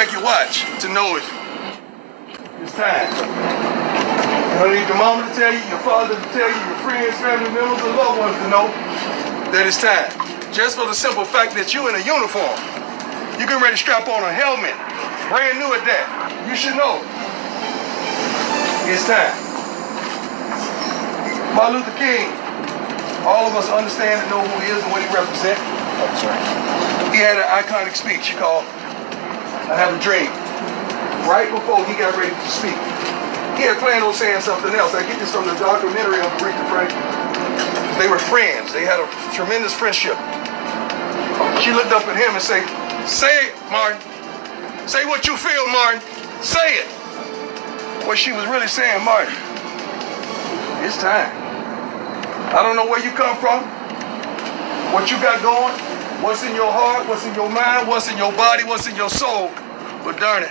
check your watch to know it. It's time. You don't need your mama to tell you, your father to tell you, your friends, family members, or loved ones to know that it's time. Just for the simple fact that you're in a uniform. You getting ready to strap on a helmet, brand new at that. You should know. It's time. Martin Luther King, all of us understand and know who he is and what he represents. That's right. He had an iconic speech called I Have a Dream. Right before he got ready to speak. He had planned on saying something else. I get this from the documentary of Aretha Franklin. They were friends. They had a tremendous friendship. She looked up at him and said, "Say it, Martin. Say what you feel, Martin. Say it." What she was really saying, Martin, it's time. I don't know where you come from, what you got going, what's in your heart, what's in your mind, what's in your body, what's in your soul, but darn it,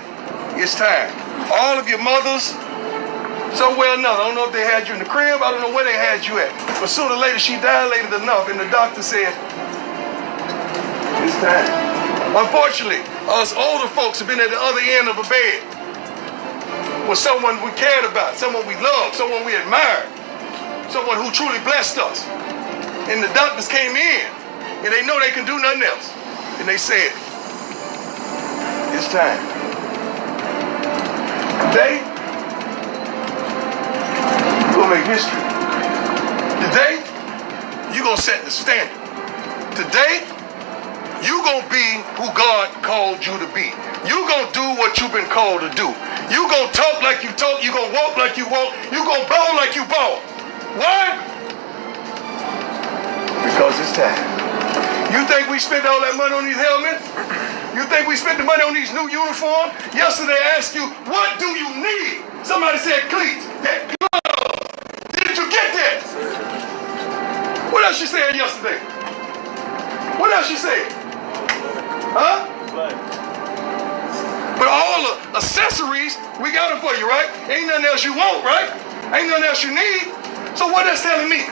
it's time. All of your mothers, somewhere or another, I don't know if they had you in the crib, I don't know where they had you at, but sooner or later she dilated enough and the doctor said, it's time. Unfortunately, us older folks have been at the other end of a bed with someone we cared about, someone we loved, someone we admired, someone who truly blessed us. And the doctors came in, and they know they can do nothing else. And they said, it's time. Today, you're gonna make history. Today, you're gonna set the standard. Today, you're gonna be who God called you to be. You're gonna do what you've been called to do. You're gonna talk like you talk, you're gonna walk like you walk, you're gonna ball like you ball. Why? Because it's time. You think we spent all that money on these helmets? You think we spent the money on these new uniforms? Yesterday I asked you, what do you need? Somebody said cleats, that gloves. Did you get that? What else you said yesterday? What else you said? Huh? But all the accessories, we got them for you, right? Ain't nothing else you want, right? Ain't nothing else you need. So what that's telling me?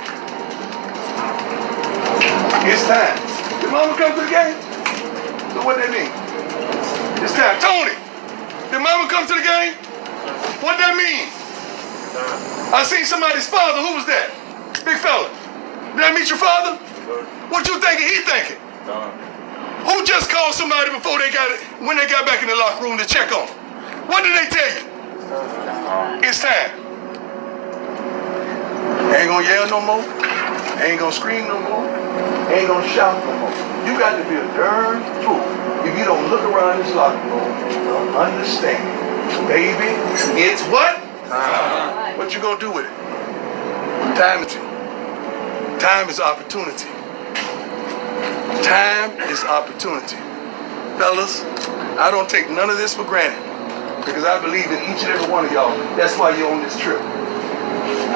It's time. Did mama come to the game? So what that mean? It's time. Tony, did mama come to the game? What that mean? I seen somebody's father. Who was that? Big fella. Did I meet your father? What you thinking he thinking? Who just called somebody before they got it, when they got back in the locker room to check on them? What did they tell you? It's time. Ain't gonna yell no more. Ain't gonna scream no more. Ain't gonna shout no more. You got to be a darn fool if you don't look around this locker room and understand. Baby, it's what? What you gonna do with it? Time is it. Time is opportunity. Time is opportunity. Fellas, I don't take none of this for granted because I believe in each and every one of y'all. That's why you're on this trip.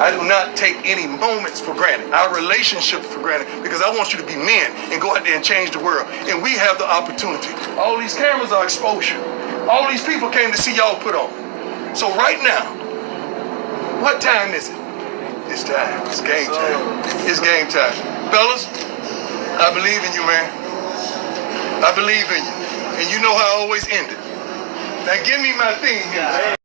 I do not take any moments for granted, our relationships for granted, because I want you to be men and go out there and change the world. And we have the opportunity. All these cameras are exposure. All these people came to see y'all put on. So right now, what time is it? It's time. It's game time. It's game time. Fellas, I believe in you, man. I believe in you. And you know how I always end it. Now give me my theme here.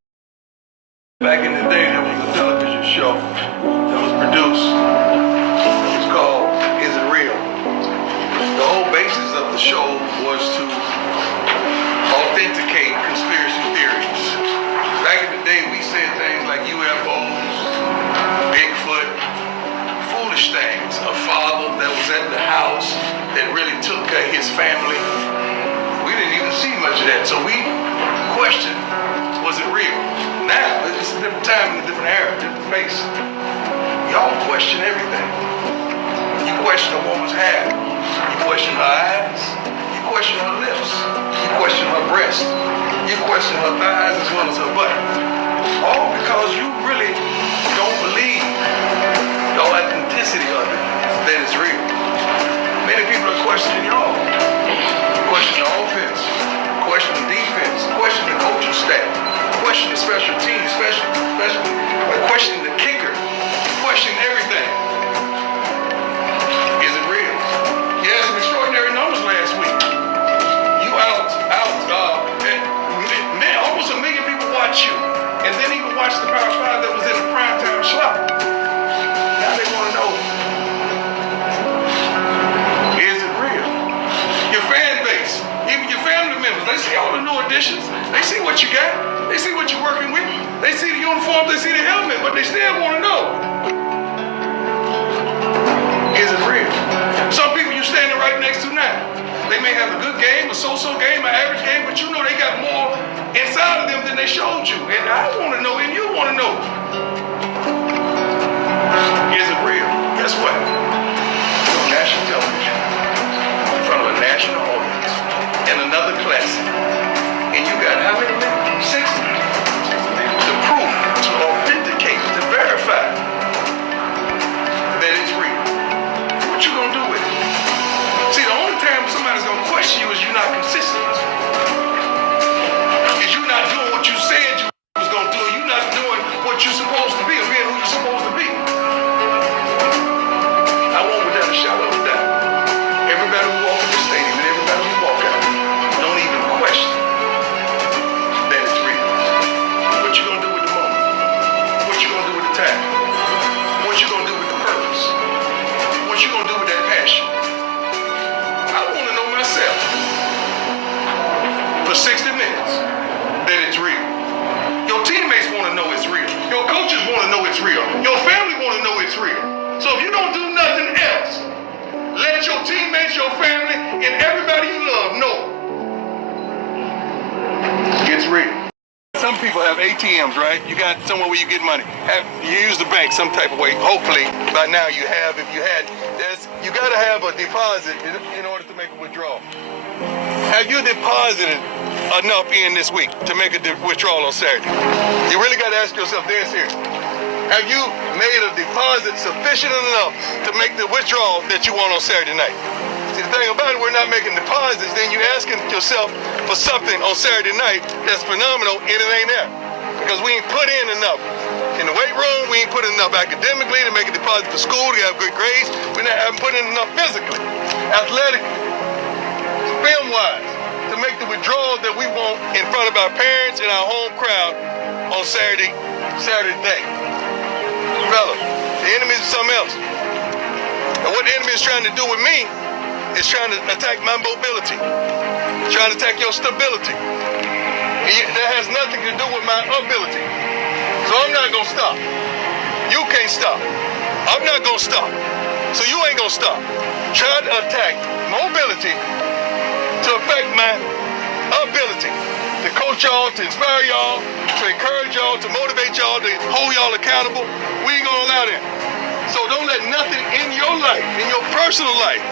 Back in the day, there was a television show that was produced. It was called Is It Real? The whole basis of the show was to authenticate conspiracy theories. Back in the day, we said things like UFOs, Bigfoot, foolish things. A father that was at the house that really took care of his family. We didn't even see much of that, so we questioned, was it real? Now, it's a different time and a different era, different face. Y'all question everything. You question a woman's hair. You question her eyes. You question her lips. You question her breast. You question her thighs as well as her butt. All because you really don't believe the authenticity of it, that it's real. Many people are questioning y'all. Question the offense. Question the defense. Question the coaching staff. Question the special team, especially questioning the kicker, questioning everything. Is it real? You had some extraordinary numbers last week. You out at conditions. They see what you got. They see what you're working with. They see the uniform, they see the helmet, but they still want to know, is it real? Some people you standing right next to now, they may have a good game, a so-so game, an average game, but you know they got more inside of them than they showed you. And I want to know, and you want to know, is it real? Guess what? National television, in front of a national audience, and another classic. And you got how many minutes? 60. To prove, to authenticate, to verify that it's real. What you gonna do with it? See, the only time somebody's gonna question you is you're not consistent. Is you not doing what you said you was gonna do. You're not doing what you're supposed to be or being who you're supposed to be. I won't without a shadow of a doubt. Everybody who walks in the stadium and everybody who walk out, don't even question that it's real. What you gonna do with the moment? What you gonna do with the time? What you gonna do with the purpose? What you gonna do with that passion? I wanna know myself for 60 minutes that it's real. Your teammates wanna know it's real. Your coaches wanna know it's real. Your family wanna know it's real. So if you don't do nothing else, let your teammates, your family, and everybody you love know it's real. Some people have ATMs, right? You got somewhere where you get money. You use the bank some type of way. Hopefully, by now you have. If you had, you got to have a deposit in order to make a withdrawal. Have you deposited enough in this week to make a withdrawal on Saturday? You really got to ask yourself this here. Have you made a deposit sufficient enough to make the withdrawal that you want on Saturday night? See, the thing about it, we're not making deposits, then you're asking yourself for something on Saturday night that's phenomenal, and it ain't there. Because we ain't put in enough. In the weight room, we ain't put in enough academically to make a deposit for school, to have good grades. We haven't put in enough physically, athletically, film-wise, to make the withdrawal that we want in front of our parents and our home crowd on Saturday day. Fella, the enemy is something else. And what the enemy is trying to do with me is trying to attack my mobility, trying to attack your stability. That has nothing to do with my ability. So I'm not gonna stop. You can't stop. I'm not gonna stop. So you ain't gonna stop. Try to attack mobility to affect my ability to coach y'all, to inspire y'all, to encourage y'all, to motivate y'all, to hold y'all accountable. We ain't gonna allow that. So don't let nothing in your life, in your personal life,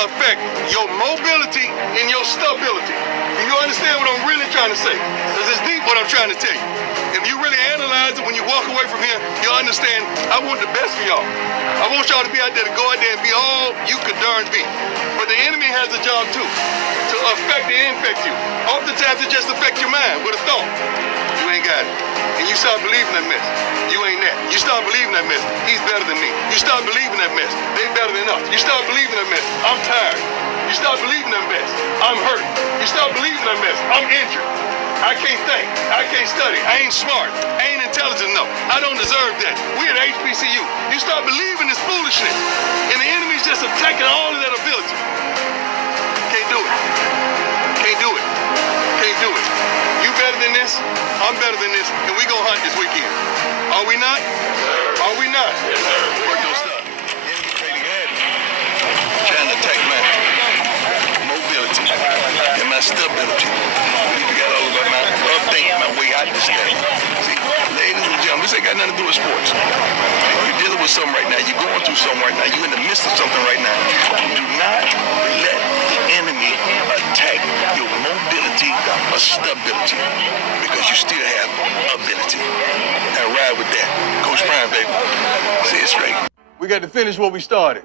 affect your mobility and your stability. Do you understand what I'm really trying to say? Because it's deep what I'm trying to tell you. If you really analyze it when you walk away from here, you'll understand I want the best for y'all. I want y'all to be out there, to go out there and be all you could darn be. But the enemy has a job too, to affect and infect you. Oftentimes it just affects your mind with a thought. You ain't got it. And you start believing that mess. You ain't that. You start believing that mess. He's better than me. You start believing that mess. They better than us. You start believing that mess. I'm tired. You start believing that mess. I'm hurt. You start believing that mess. I'm injured. I can't think. I can't study. I ain't smart. I ain't intelligent enough. I don't deserve that. We at HBCU. You start believing this foolishness. And the enemy's just attacking all of that ability. Can't do it. Can't do it. Can't do it. You better than this. I'm better than this. And we gonna hunt this weekend. Are we not? Are we not? Work your stuff. Enemy trading head. Trying to attack my mobility and my stability. We forgot all about my update, my way out this thing. See, ladies and gentlemen, this ain't got nothing to do with sports. You're dealing with something right now. You're going through something right now. You're in the midst of something right now. Do not let the enemy attack your mobility or stability, because you still have ability. Now ride with that. Coach Prime, baby. Say it straight. We got to finish what we started.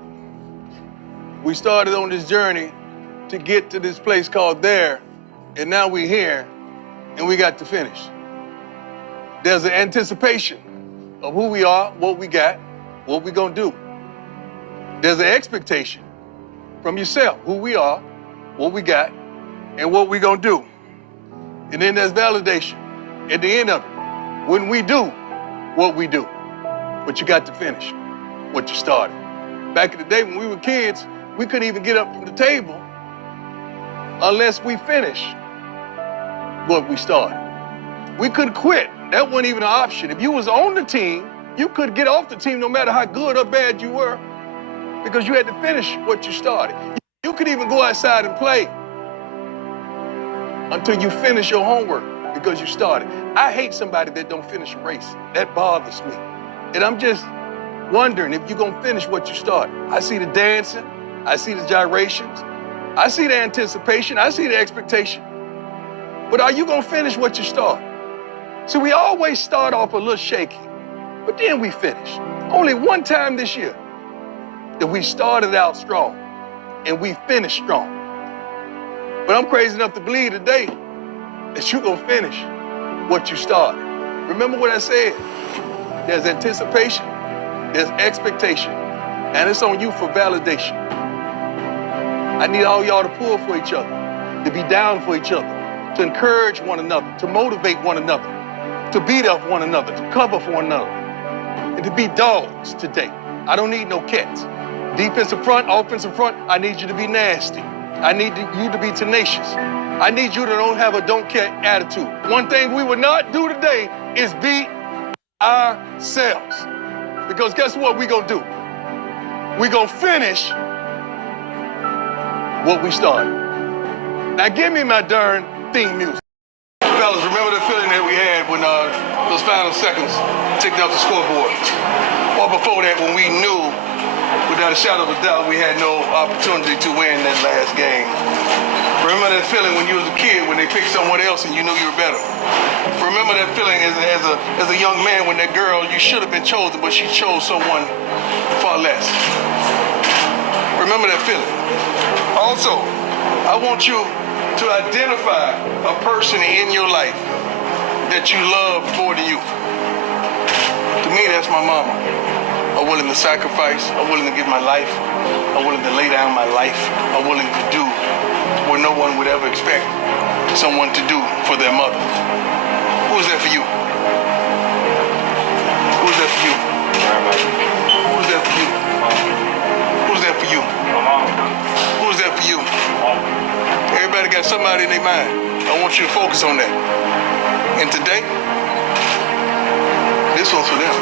We started on this journey to get to this place called there, and now we're here, and we got to finish. There's an anticipation of who we are, what we got, what we gonna do. There's an expectation from yourself, who we are, what we got, and what we gonna do. And then there's validation at the end of it, when we do what we do. But you got to finish what you started. Back in the day when we were kids, we couldn't even get up from the table unless we finish what we started. We could quit. That wasn't even an option. If you was on the team, you could get off the team no matter how good or bad you were, because you had to finish what you started. You could even go outside and play until you finish your homework because you started. I hate somebody that don't finish a race. That bothers me. And I'm just wondering if you're gonna finish what you started. I see the dancing, I see the gyrations, I see the anticipation, I see the expectation. But are you gonna finish what you started? So we always start off a little shaky, but then we finish. Only one time this year that we started out strong and we finished strong. But I'm crazy enough to believe today that you're gonna finish what you started. Remember what I said? There's anticipation, there's expectation, and it's on you for validation. I need all y'all to pull for each other, to be down for each other, to encourage one another, to motivate one another, to beat up one another, to cover for one another, and to be dogs today. I don't need no cats. Defensive front, offensive front, I need you to be nasty. I need you to be tenacious. I need you to don't have a don't care attitude. One thing we would not do today is beat ourselves. Because guess what we gonna do? We gonna finish what we started. Now give me my darn theme music. Fellas, remember the feeling that we had when those final seconds ticked up the scoreboard? Or before that, when we knew, without a shadow of a doubt, we had no opportunity to win that last game. Remember that feeling when you was a kid, when they picked someone else and you knew you were better. Remember that feeling as a young man when that girl, you should have been chosen, but she chose someone far less. Remember that feeling. Also, I want you to identify a person in your life that you love more than you. To me, that's my mama. I'm willing to sacrifice. I'm willing to give my life. I'm willing to lay down my life. I'm willing to do what no one would ever expect someone to do for their mother. Who's that for you? Who's that for you? Who's that for you? Who's that for you? Who's that for you? Everybody got somebody in their mind. I want you to focus on that. And today, this one's for them.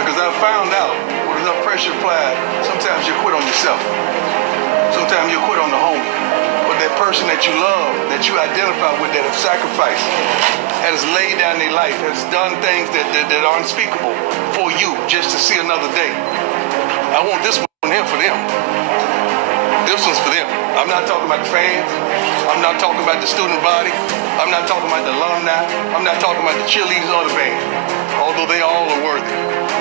Because I found out with enough pressure applied, sometimes you quit on yourself. Sometimes you quit on the homie. But that person that you love, that you identify with, that have sacrificed, that has laid down their life, has done things that are unspeakable for you just to see another day. I want this one here for them. This one's for them. I'm not talking about the fans. I'm not talking about the student body. I'm not talking about the alumni. I'm not talking about the cheerleaders or the band, although they all are worthy.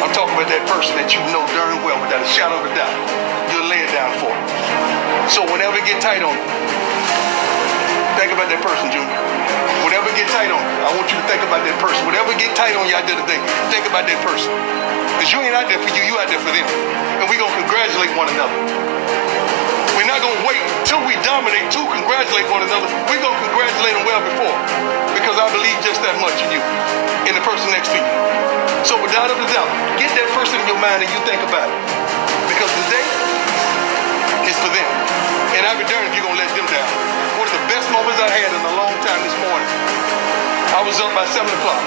I'm talking about that person that you know darn well, without a shadow of a doubt, you'll lay it down for. So whenever it get tight on you, think about that person, Junior. Whenever it get tight on you, I want you to think about that person. Whenever it get tight on you out there today, think about that person. Because you ain't out there for you, you out there for them. And we gonna congratulate one another. We're not gonna wait till we dominate to congratulate one another. We're gonna congratulate them well before. Because I believe just that much in you, in the person next to you. So without a doubt, get that person in your mind and you think about it. Because today is for them. And I'd be darned if you're gonna let them down. One of the best moments I had in a long time this morning. I was up by 7 o'clock.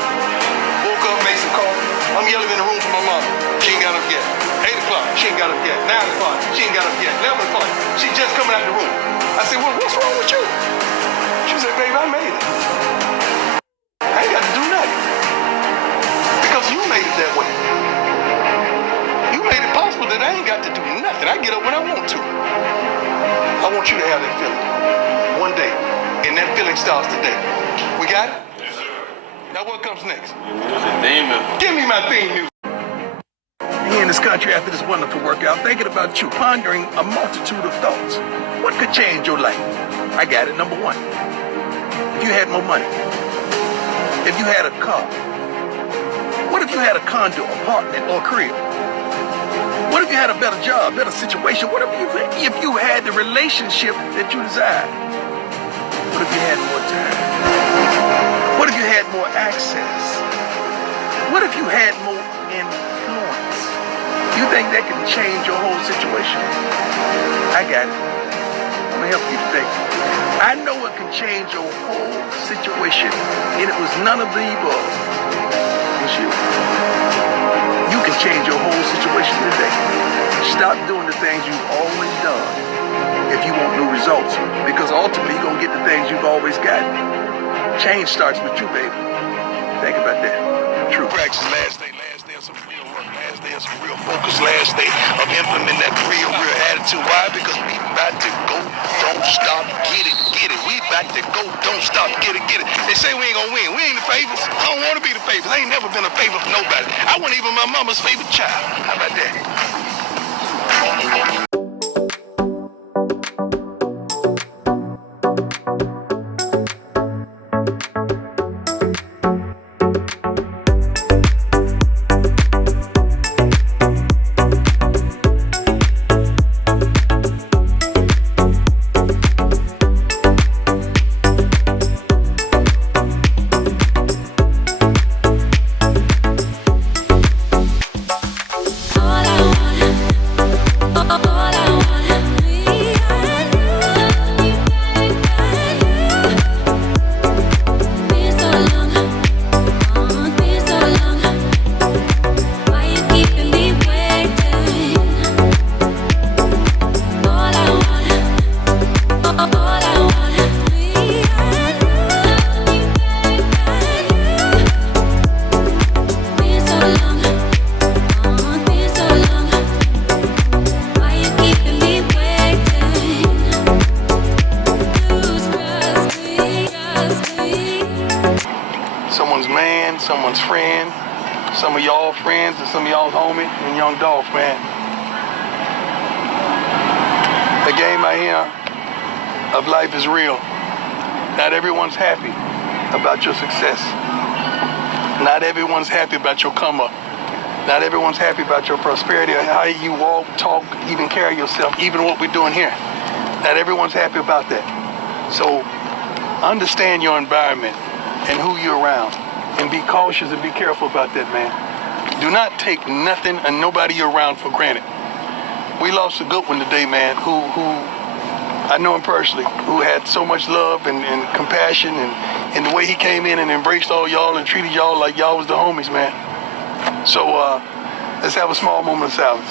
Woke up, made some coffee. I'm yelling in the room for my mom. She ain't got up yet. 8 o'clock, she ain't got up yet. 9 o'clock, she ain't got up yet. 11 o'clock, she just coming out the room. I said, well, what's wrong with you? She said, babe, I made it. I ain't got to do nothing. Because you made it that way. You made it possible that I ain't got to do nothing. I get up when I want to. I want you to have that feeling one day. And that feeling starts today. We got it? Yes, sir. Now what comes next? Give me my theme music. Here in this country after this wonderful workout, thinking about you, pondering a multitude of thoughts. What could change your life? I got it. Number one, if you had more money, if you had a car, what if you had a condo, apartment, or career? What if you had a better job, better situation? What if you had the relationship that you desired? What if you had more time? What if you had more access? What if you had more influence? You think that can change your whole situation? I got it. I'm gonna help you today. I know it can change your whole situation, and it was none of the above. It's you. You can change your whole situation today. Stop doing the things you've always done if you want new results, because ultimately you're going to get the things you've always gotten. Change starts with you, baby. Think about that. True. Practice last day of some real work, last day of some real focus, last day of implementing that real attitude. Why? Because we about to go, don't stop, get it. We about to go, don't stop, get it. They say we ain't gonna win. We ain't the favorites. I don't want to be the favorites. I ain't never been a favorite for nobody. I wasn't even my mama's favorite child. How about that? Someone's man, someone's friend, some of y'all friends and some of y'all's homie and young Dolph, man. The game out here of life is real. Not everyone's happy about your success. Not everyone's happy about your come up. Not everyone's happy about your prosperity or how you walk, talk, even carry yourself, even what we're doing here. Not everyone's happy about that. So understand your environment and who you're around, and be cautious and be careful about that, man. Do not take nothing and nobody you're around for granted. We lost a good one today, man, who I know him personally, who had so much love and compassion, and the way he came in and embraced all y'all and treated y'all like y'all was the homies, man. So let's have a small moment of silence.